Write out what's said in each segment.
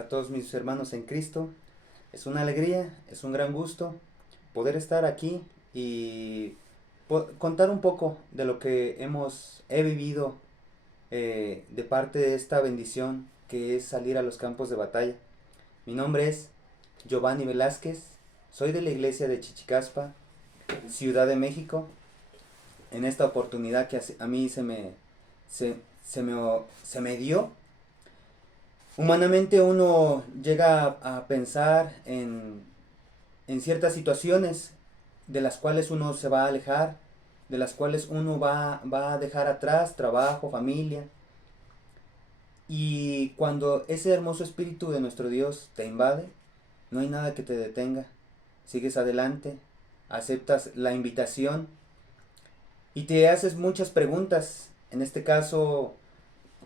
para todos mis hermanos en Cristo. Es una alegría, es un gran gusto poder estar aquí y contar un poco de lo que he vivido de parte de esta bendición que es salir a los campos de batalla. Mi nombre es Giovanni Velázquez, soy de la iglesia de Chichicaspa, Ciudad de México. En esta oportunidad que a mí se me dio, humanamente uno llega a pensar en ciertas situaciones de las cuales uno se va a alejar, de las cuales uno va a dejar atrás trabajo, familia. Y cuando ese hermoso espíritu de nuestro Dios te invade, no hay nada que te detenga. Sigues adelante, aceptas la invitación y te haces muchas preguntas. En este caso,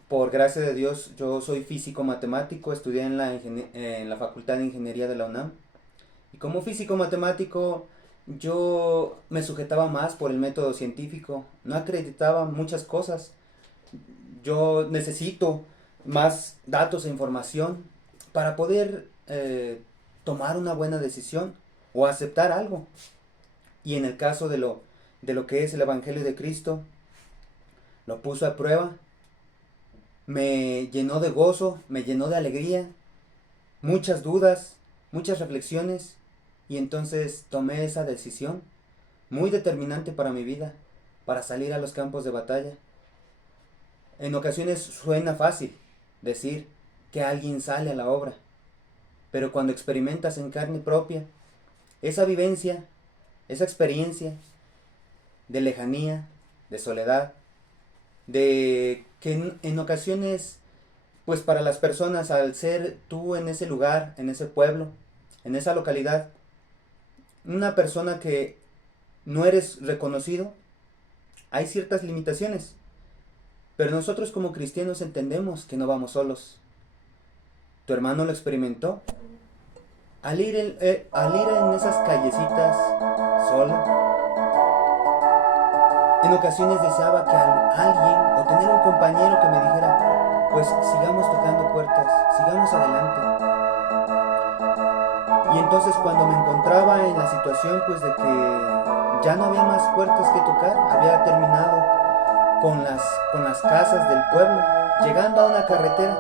por gracia de Dios, yo soy físico matemático, estudié en la Facultad de Ingeniería de la UNAM. Y como físico matemático, yo me sujetaba más por el método científico, no acreditaba muchas cosas. Yo necesito más datos e información para poder tomar una buena decisión o aceptar algo. Y en el caso de lo que es el Evangelio de Cristo, lo puso a prueba, me llenó de gozo, me llenó de alegría, muchas dudas, muchas reflexiones, y entonces tomé esa decisión muy determinante para mi vida, para salir a los campos de batalla. En ocasiones suena fácil decir que alguien sale a la obra, pero cuando experimentas en carne propia esa vivencia, esa experiencia de lejanía, de soledad, de que en ocasiones, pues para las personas, al ser tú en ese lugar, en ese pueblo, en esa localidad, una persona que no eres reconocido, hay ciertas limitaciones. Pero nosotros como cristianos entendemos que no vamos solos. Tu hermano lo experimentó. Al ir en esas callecitas solo, en ocasiones deseaba que alguien o tener un compañero que me dijera, pues sigamos tocando puertas, sigamos adelante. Y entonces cuando me encontraba en la situación pues de que ya no había más puertas que tocar, había terminado con las casas del pueblo, llegando a una carretera,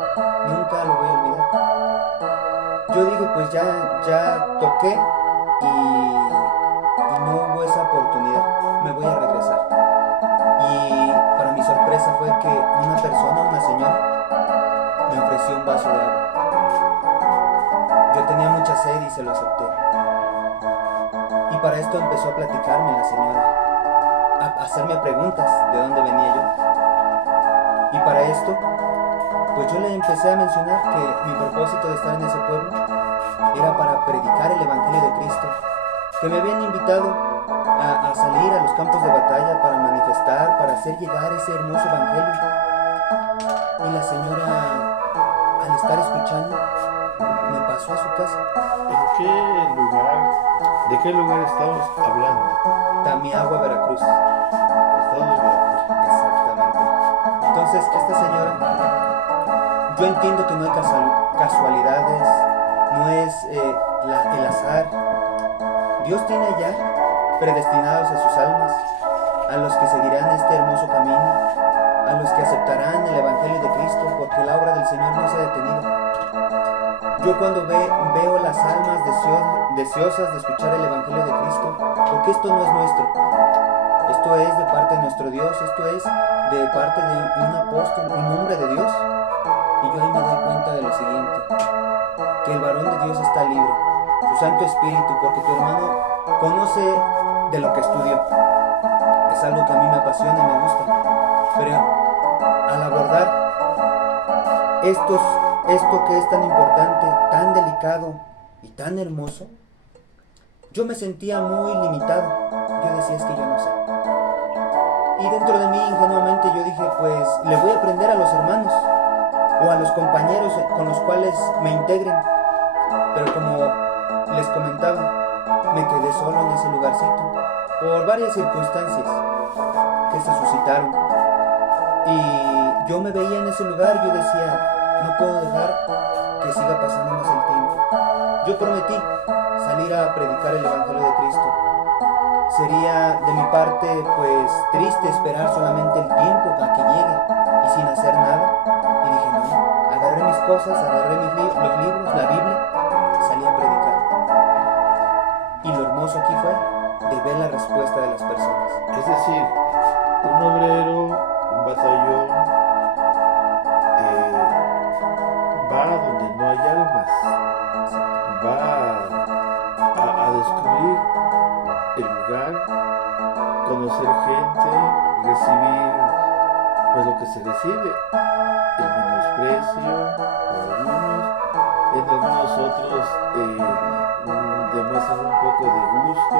nunca lo voy a olvidar. Yo dije pues ya toqué y no hubo esa oportunidad, me voy a regresar. Y para mi sorpresa fue que una señora, me ofreció un vaso de agua. Yo tenía mucha sed y se lo acepté. Y para esto empezó a platicarme la señora, a hacerme preguntas de dónde venía yo. Y para esto, pues yo le empecé a mencionar que mi propósito de estar en ese pueblo era para predicar el Evangelio de Cristo, que me habían invitado a salir a los campos de batalla para manifestar, para hacer llegar ese hermoso Evangelio. Y la señora, al estar escuchando, me pasó a su casa. ¿De qué lugar estamos hablando? Tamiagua, Veracruz. Estado de Veracruz. Exactamente. Entonces, esta señora, yo entiendo que no hay casualidades, no es el azar. Dios tiene ya predestinados a sus almas, a los que seguirán este hermoso camino, a los que aceptarán el Evangelio de Cristo, porque la obra del Señor no se ha detenido. Yo cuando veo las almas deseosas de escuchar el Evangelio de Cristo, porque esto no es nuestro, esto es de parte de nuestro Dios, esto es de parte de un apóstol, un hombre de Dios. Y yo ahí me doy cuenta de lo siguiente, que el varón de Dios está libre, su Santo Espíritu, porque tu hermano conoce de lo que estudió. Es algo que a mí me apasiona y me gusta. Pero al abordar esto que es tan importante, tan delicado y tan hermoso, yo me sentía muy limitado. Yo decía, es que yo no sé. Y dentro de mí, ingenuamente, yo dije, pues le voy a aprender a los hermanos o a los compañeros con los cuales me integren. Pero como les comentaba, me quedé solo en ese lugarcito por varias circunstancias que se suscitaron. Y yo me veía en ese lugar, yo decía, no puedo dejar que siga pasando más el tiempo. Yo prometí salir a predicar el Evangelio de Cristo. Sería de mi parte pues triste esperar solamente el tiempo a que llegue y sin hacer nada. Y dije, no, agarré mis cosas, agarré los libros, la Biblia, y salí a predicar. Y lo hermoso aquí fue de ver la respuesta de las personas. Es decir, un obrero, un batallón, va donde no hay almas, va a descubrir el lugar, conocer gente, recibir pues lo que se recibe, el menosprecio por algunos, en algunos otros demuestran un poco de gusto.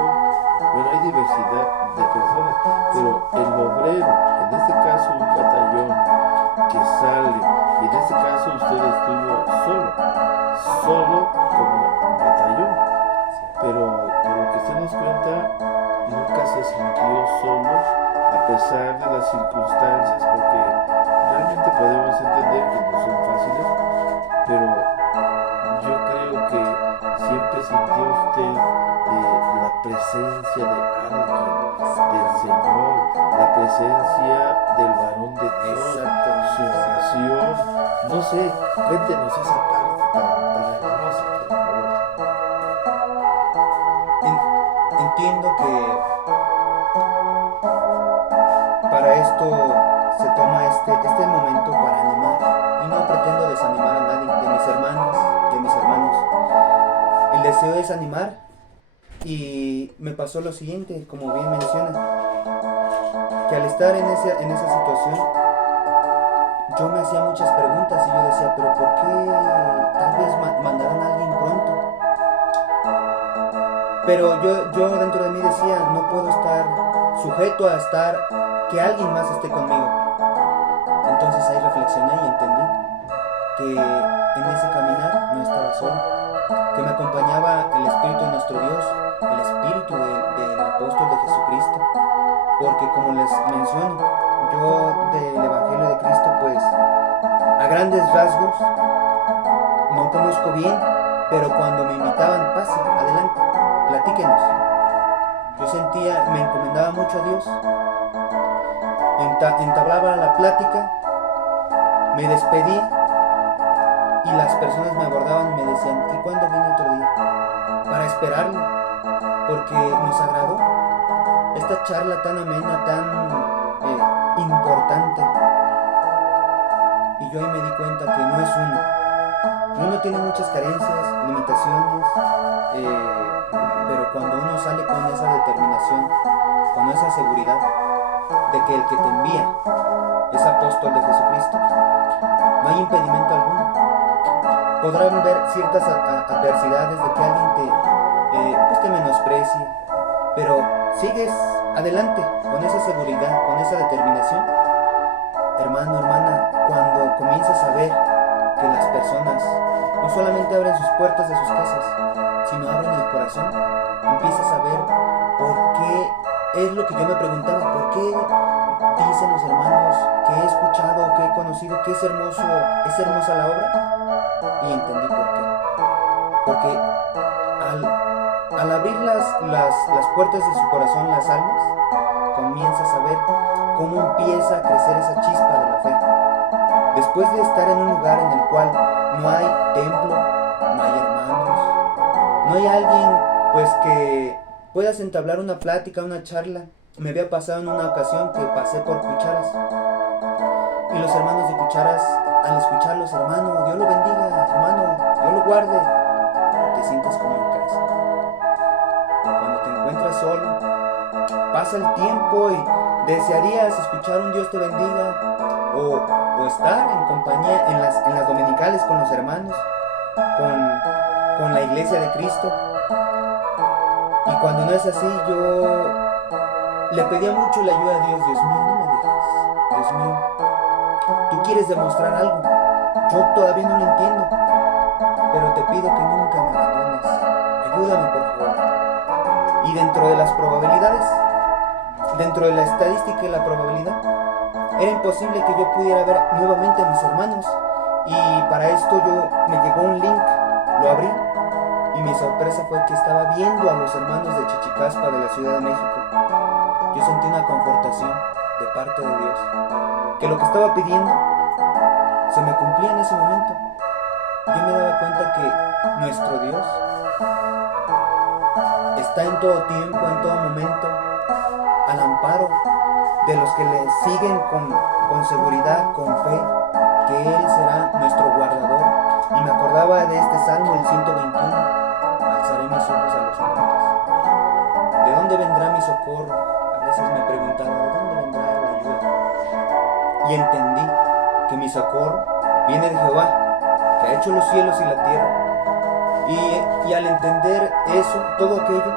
Bueno, hay diversidad de personas, pero el obrero, en este caso un batallón que sale, y en este caso usted estuvo solo como batallón, pero por lo que se nos cuenta, nunca se sintió solo a pesar de las circunstancias, porque realmente podemos entender que no son fáciles, pero yo creo que siempre sintió usted la presencia de alguien, del Señor, la presencia del varón de Dios, su oración. No sé, cuéntenos esa parte tan hermosa, por favor. Entiendo que para esto se toma este momento para animar, y no pretendo desanimar a nadie, de mis hermanos. El deseo es animar, y me pasó lo siguiente, como bien menciona, que al estar en esa situación, yo me hacía muchas preguntas y yo decía, pero ¿por qué tal vez mandarán a alguien pronto? Pero yo dentro de mí decía, no puedo estar sujeto a estar, que alguien más esté conmigo. Entonces ahí reflexioné y entendí que en ese caminar no estaba solo, que me acompañaba el Espíritu de nuestro Dios, el Espíritu del apóstol de Jesucristo. Porque como les menciono, yo del Evangelio de Cristo, pues a grandes rasgos no conozco bien, pero cuando me invitaban, pase, adelante, platíquenos. Yo sentía, me encomendaba mucho a Dios, entablaba la plática, me despedía y las personas me abordaban y me decían, ¿y cuándo viene otro día? Para esperarlo, porque nos agradó esta charla tan amena, tan importante. Y yo ahí me di cuenta que no es uno. Uno tiene muchas carencias, limitaciones, pero cuando uno sale con esa determinación, con esa seguridad de que el que te envía es apóstol de Jesucristo, no hay impedimento alguno. Podrán ver ciertas adversidades de que alguien te menosprecie, pero sigues adelante con esa seguridad, con esa determinación. Hermano, hermana, cuando comienzas a ver que las personas no solamente abren sus puertas de sus casas, sino abren el corazón, empiezas a ver por qué, es lo que yo me preguntaba, por qué dicen los hermanos que he escuchado, que he conocido, que es hermosa la obra, y entendí por qué. Porque al abrir las puertas de su corazón, las almas, comienzas a ver cómo empieza a crecer esa chispa de la fe. Después de estar en un lugar en el cual no hay templo, no hay hermanos, no hay alguien pues que puedas entablar una plática, una charla. Me había pasado en una ocasión que pasé por Cucharas y los hermanos de Cucharas, al escucharlos, hermano, Dios lo bendiga, hermano, Dios lo guarde, te sientes como en casa. Pero cuando te encuentras solo, pasa el tiempo y desearías escuchar un Dios te bendiga o estar en compañía en las dominicales con los hermanos, con la iglesia de Cristo. Y cuando no es así, yo le pedía mucho la ayuda a Dios. Dios mío, no me dejes. Dios mío, tú quieres demostrar algo. Yo todavía no lo entiendo, pero te pido que nunca me abandones. Ayúdame, por favor. Y dentro de las probabilidades, dentro de la estadística y la probabilidad, era imposible que yo pudiera ver nuevamente a mis hermanos. Y para esto me llegó un link lo abrí y mi sorpresa fue que estaba viendo a los hermanos de Chichicaspa de la Ciudad de México. Yo sentí una confortación de parte de Dios, que lo que estaba pidiendo se me cumplía en ese momento. Yo me daba cuenta que nuestro Dios está en todo tiempo, en todo momento, al amparo de los que le siguen con seguridad, con fe, que Él será nuestro guardador. Y me acordaba de este Salmo, el 121, alzaré mis ojos a los montes. ¿De dónde vendrá mi socorro? A veces me preguntaba, ¿de dónde vendrá la ayuda? Y entendí que mi socorro viene de Jehová, que ha hecho los cielos y la tierra. Y al entender eso, todo aquello,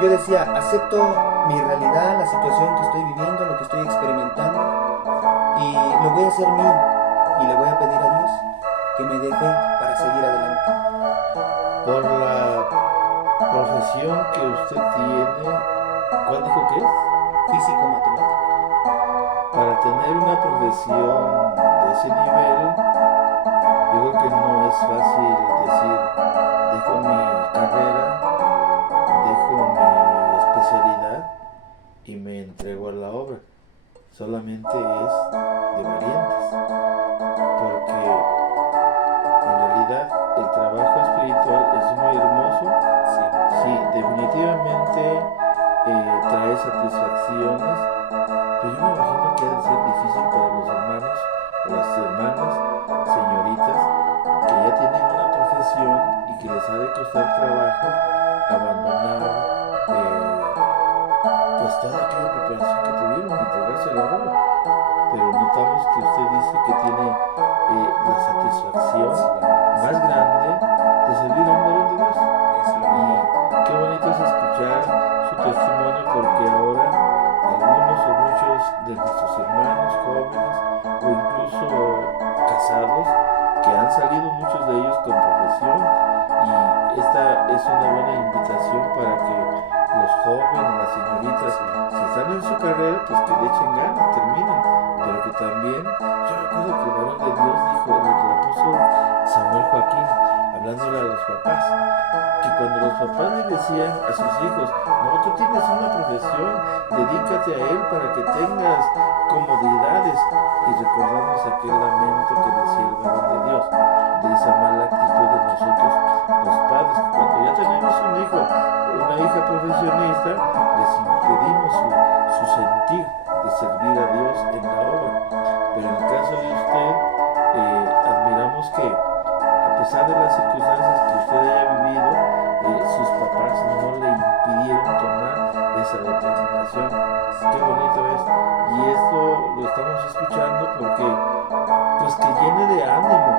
yo decía, acepto mi realidad, la situación que estoy viviendo, lo que estoy experimentando, y lo voy a hacer mío, y le voy a pedir a Dios que me dé fe para seguir adelante. Por la profesión que usted tiene, ¿cuál dijo que es? Físico-matemático. Para tener una profesión de ese nivel, yo creo que no es fácil decir, dejo mi carrera, dejo mi especialidad y me entrego a la obra. Solamente es de valientes, porque en realidad el trabajo espiritual es muy hermoso. Sí, definitivamente trae satisfacciones, pero yo me imagino que ha de ser difícil para los hermanos o las hermanas, señoritas, que ya tienen una profesión y que les ha de costar trabajo abandonar pues toda aquella preparación que tuvieron y entregarse a la obra. Pero notamos que usted dice que tiene la satisfacción más grande de servir a un varón de Dios. Y qué bonito es escuchar su testimonio, porque ahora algunos o muchos de nuestros hermanos jóvenes o incluso casados, que han salido muchos de ellos con profesión, y esta es una buena invitación para que los jóvenes, las señoritas, si están en su carrera, pues que le echen ganas, terminen, pero que también, yo recuerdo que el varón de Dios dijo, el apóstol Samuel Joaquín, hablándole a los papás, que cuando los papás le decían a sus hijos, no, tú tienes una profesión, dedícate a él para que tengas comodidades, y recordamos aquel lamento que decía el varón de Dios, de esa mala actitud de nosotros los padres, que cuando ya tenemos un hijo o una hija profesionista, les impedimos su sentir de servir a Dios en la obra. Pero en el caso de usted, admiramos que a pesar de las circunstancias que usted haya vivido, sus papás no le impidieron tomar esa determinación. Qué bonito es. Y esto lo estamos escuchando porque, pues, que llene de ánimo,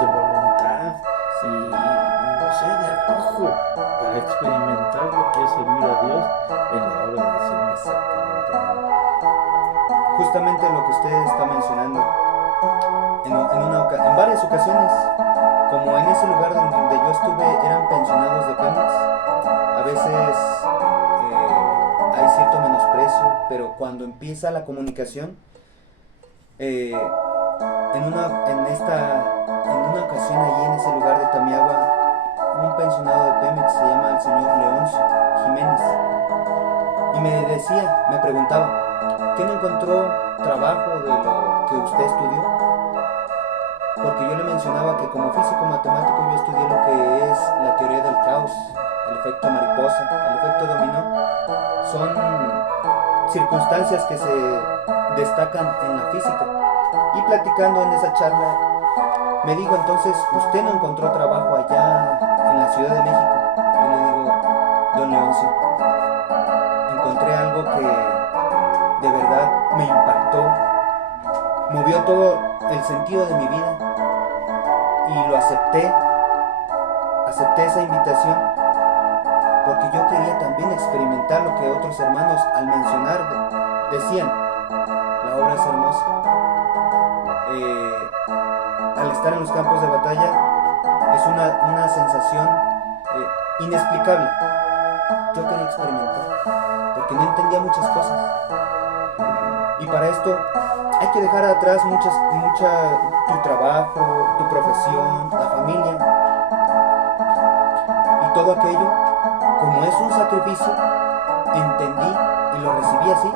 de voluntad y, no sé, de arrojo para experimentar lo que es servir a Dios en la obra del Señor. Exactamente. Justamente lo que usted está mencionando, en varias ocasiones, como en ese lugar donde yo estuve eran pensionados de Pemex, a veces hay cierto menosprecio, pero cuando empieza la comunicación, en una ocasión allí en ese lugar de Tamiagua, un pensionado de Pemex, se llama el señor Leoncio Jiménez, y me preguntaba, ¿qué no encontró trabajo de lo que usted estudió? Porque yo le mencionaba que como físico matemático yo estudié lo que es la teoría del caos, el efecto mariposa, el efecto dominó. Son circunstancias que se destacan en la física. Y platicando en esa charla, me dijo, entonces, ¿usted no encontró trabajo allá en la Ciudad de México? Yo le digo, don Leoncio, encontré algo que de verdad me impactó, movió todo el sentido de mi vida, y lo acepté esa invitación, porque yo quería también experimentar lo que otros hermanos al mencionar decían, la obra es hermosa. Al estar en los campos de batalla es una sensación inexplicable. Yo quería experimentar, porque no entendía muchas cosas, y para esto hay que dejar atrás tu trabajo, tu profesión, la familia, todo aquello, como es un sacrificio, entendí y lo recibí así,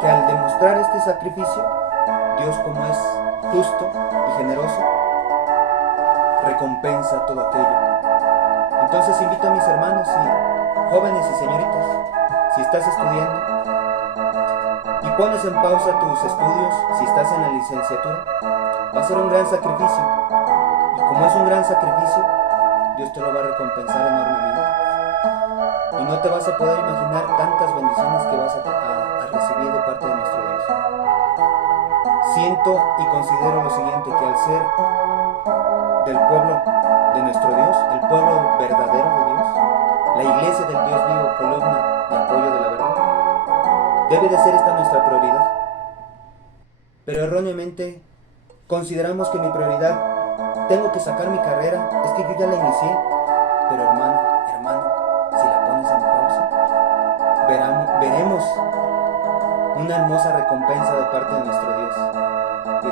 que al demostrar este sacrificio, Dios, como es justo y generoso, recompensa todo aquello. Entonces invito a mis hermanos y jóvenes y señoritas, si estás estudiando y pones en pausa tus estudios, si estás en la licenciatura, va a ser un gran sacrificio. Y como es un gran sacrificio, Dios te lo va a recompensar enormemente. Y no te vas a poder imaginar tantas bendiciones que vas a recibir de parte de nuestro Dios. Siento y considero lo siguiente, que al ser del pueblo de nuestro Dios, el pueblo verdadero de Dios, la iglesia del Dios vivo, columna y apoyo de la verdad, debe de ser esta nuestra prioridad. Pero erróneamente consideramos que mi prioridad, tengo que sacar mi carrera, es que yo ya la inicié. Pero hermano, si la pones en pausa, veremos una hermosa recompensa de parte de nuestro Dios, que